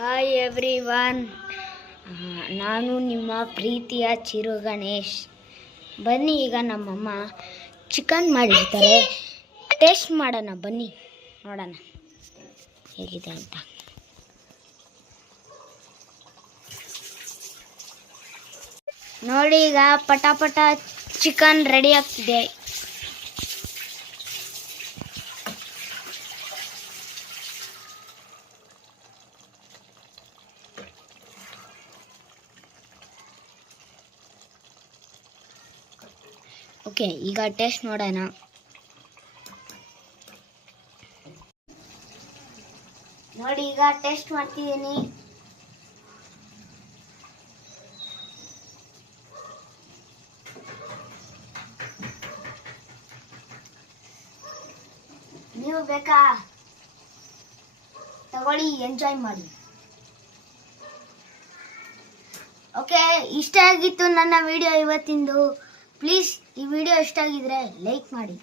Hi everyone, ನಾನು ನಿಮ್ಮ ಪ್ರೀತಿಯ ಚಿರು ಗಣೇಶ್. ಬನ್ನಿ, ಈಗ ನಮ್ಮಮ್ಮ ಚಿಕನ್ ಮಾಡಿರ್ತಾರೆ, ಟೇಸ್ಟ್ ಮಾಡೋಣ. ಬನ್ನಿ ನೋಡೋಣ ಹೇಗಿದೆ ಅಂತ. ನೋಡಿ, ಈಗ ಪಟಾಪಟ ಚಿಕನ್ ರೆಡಿ ಆಗ್ತಿದೆ. ಓಕೆ, ಈಗ ಟೇಸ್ಟ್ ನೋಡೋಣ. ನೋಡಿ, ಈಗ ಟೇಸ್ಟ್ ಮಾಡ್ತಿದ್ದೀನಿ. ನೀವು ಬೇಕಾ? ತಗೊಳ್ಳಿ, ಎಂಜಾಯ್ ಮಾಡಿ. ಓಕೆ, ಇಷ್ಟ ಆಗಿತ್ತು ನನ್ನ ವಿಡಿಯೋ ಇವತ್ತಿಂದು. ಪ್ಲೀಸ್ ಈ ವಿಡಿಯೋ ಇಷ್ಟ ಆಗಿದ್ರೆ ಲೈಕ್ ಮಾಡಿ.